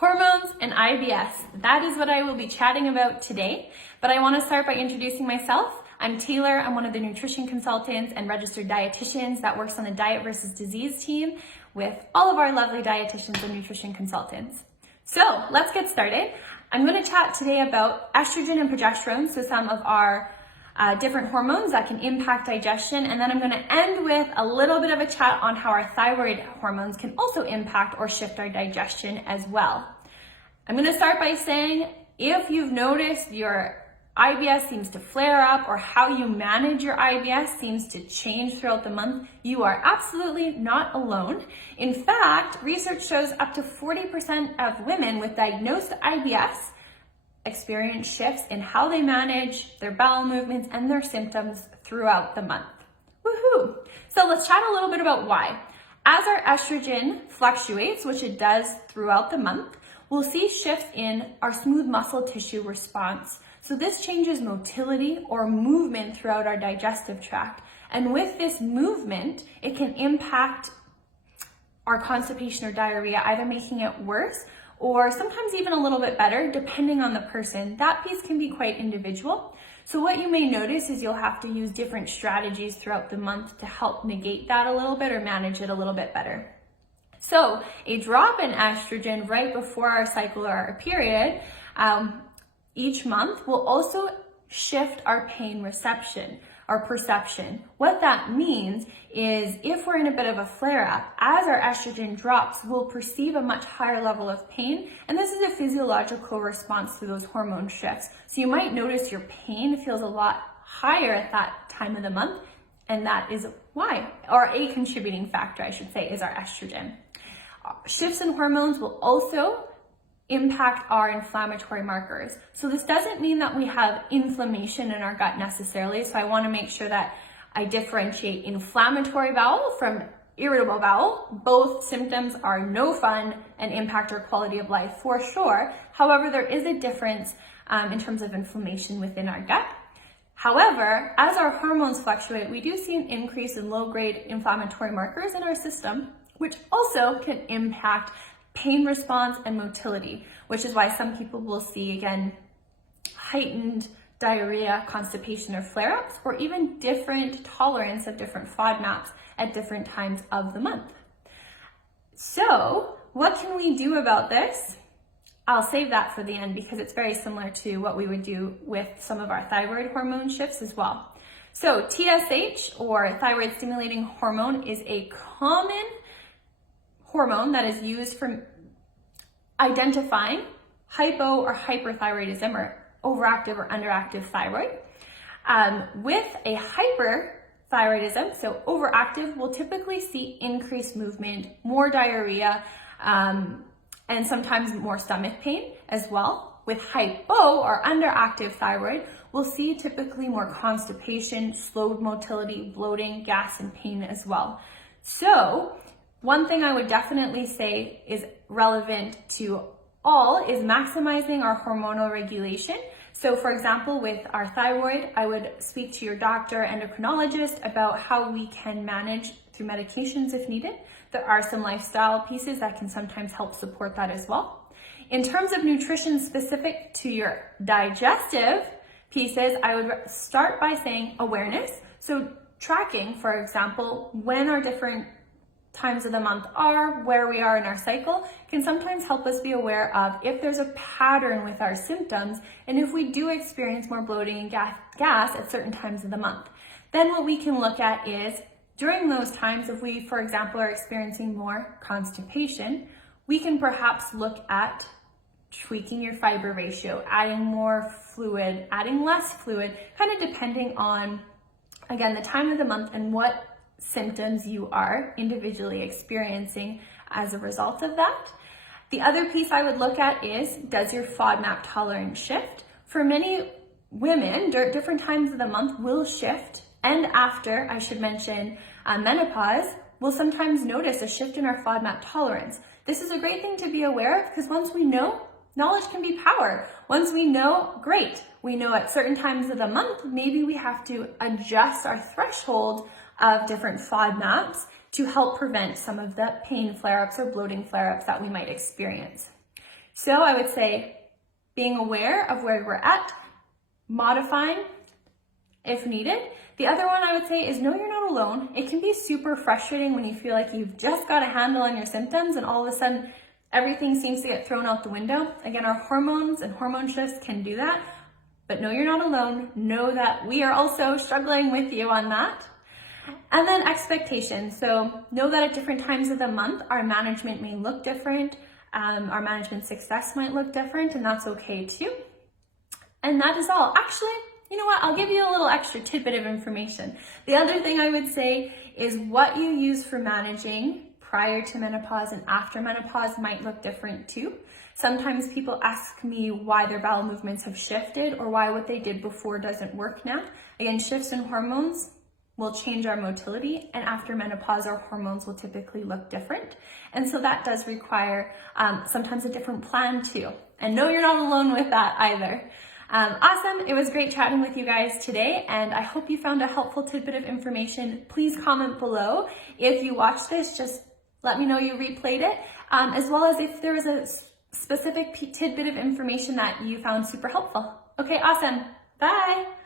Hormones and IBS, that is what I will be chatting about today, but I want to start by introducing myself. I'm Taylor, I'm one of the nutrition consultants and registered dietitians that works on the Diet versus Disease team with all of our lovely dietitians and nutrition consultants. So let's get started. I'm going to chat today about estrogen and progesterone, so some of our different hormones that can impact digestion, and then I'm going to end with a little bit of a chat on how our thyroid hormones can also impact or shift our digestion as well. I'm going to start by saying if you've noticed your IBS seems to flare up or how you manage your IBS seems to change throughout the month, you are absolutely not alone. In fact, research shows up to 40% of women with diagnosed IBS experience shifts in how they manage their bowel movements and their symptoms throughout the month. Woohoo! So let's chat a little bit about why. As our estrogen fluctuates, which it does throughout the month, we'll see shifts in our smooth muscle tissue response. So this changes motility or movement throughout our digestive tract. And with this movement, it can impact our constipation or diarrhea, either making it worse or sometimes even a little bit better, depending on the person. That piece can be quite individual. So what you may notice is you'll have to use different strategies throughout the month to help negate that a little bit or manage it a little bit better. So a drop in estrogen right before our cycle or our period each month will also shift our pain reception, our perception. What that means is if we're in a bit of a flare-up, as our estrogen drops, we'll perceive a much higher level of pain, and this is a physiological response to those hormone shifts. So you might notice your pain feels a lot higher at that time of the month, and that is why, or a contributing factor, I should say, is our estrogen. Shifts in hormones will also impact our inflammatory markers. So this doesn't mean that we have inflammation in our gut necessarily. So I want to make sure that I differentiate inflammatory bowel from irritable bowel. Both symptoms are no fun and impact our quality of life for sure. However, there is a difference in terms of inflammation within our gut. However, as our hormones fluctuate, we do see an increase in low-grade inflammatory markers in our system, which also can impact pain response and motility, which is why some people will see, again, heightened diarrhea, constipation, or flare-ups, or even different tolerance of different FODMAPs at different times of the month. So what can we do about this? I'll save that for the end because it's very similar to what we would do with some of our thyroid hormone shifts as well. So TSH, or thyroid stimulating hormone, is a common hormone that is used for identifying hypo or hyperthyroidism, or overactive or underactive thyroid. With a hyperthyroidism, so overactive, we'll typically see increased movement, more diarrhea, and sometimes more stomach pain as well. With hypo or underactive thyroid, we'll see typically more constipation, slowed motility, bloating, gas, and pain as well. So one thing I would definitely say is relevant to all is maximizing our hormonal regulation. So for example, with our thyroid, I would speak to your doctor, endocrinologist, about how we can manage through medications if needed. There are some lifestyle pieces that can sometimes help support that as well. In terms of nutrition specific to your digestive pieces, I would start by saying awareness. So tracking, for example, when our different times of the month are, where we are in our cycle, can sometimes help us be aware of if there's a pattern with our symptoms and if we do experience more bloating and gas at certain times of the month. Then what we can look at is during those times, if we, for example, are experiencing more constipation, we can perhaps look at tweaking your fiber ratio, adding more fluid, adding less fluid, kind of depending on, again, the time of the month and what symptoms you are individually experiencing as a result of that. The other piece I would look at is, does your FODMAP tolerance shift? For many women, different times of the month will shift, and after, I should mention, menopause, we'll sometimes notice a shift in our FODMAP tolerance. This is a great thing to be aware of because once we know, knowledge can be power. Once we know, great. We know at certain times of the month, maybe we have to adjust our threshold of different FODMAPs to help prevent some of the pain flare-ups or bloating flare-ups that we might experience. So I would say being aware of where we're at, modifying if needed. The other one I would say is know you're not alone. It can be super frustrating when you feel like you've just got a handle on your symptoms and all of a sudden everything seems to get thrown out the window. Again, our hormones and hormone shifts can do that, but know you're not alone. Know that we are also struggling with you on that. And then expectations. So know that at different times of the month, our management may look different. Our management success might look different, and that's okay too. And that is all. Actually, you know what? I'll give you a little extra tidbit of information. The other thing I would say is what you use for managing prior to menopause and after menopause might look different too. Sometimes people ask me why their bowel movements have shifted or why what they did before doesn't work now. Again, shifts in hormones will change our motility, and after menopause, our hormones will typically look different. And so that does require sometimes a different plan too. And no, you're not alone with that either. Awesome. It was great chatting with you guys today, and I hope you found a helpful tidbit of information. Please comment below. If you watched this, just let me know you replayed it, as well as if there was a specific tidbit of information that you found super helpful. Okay, awesome. Bye.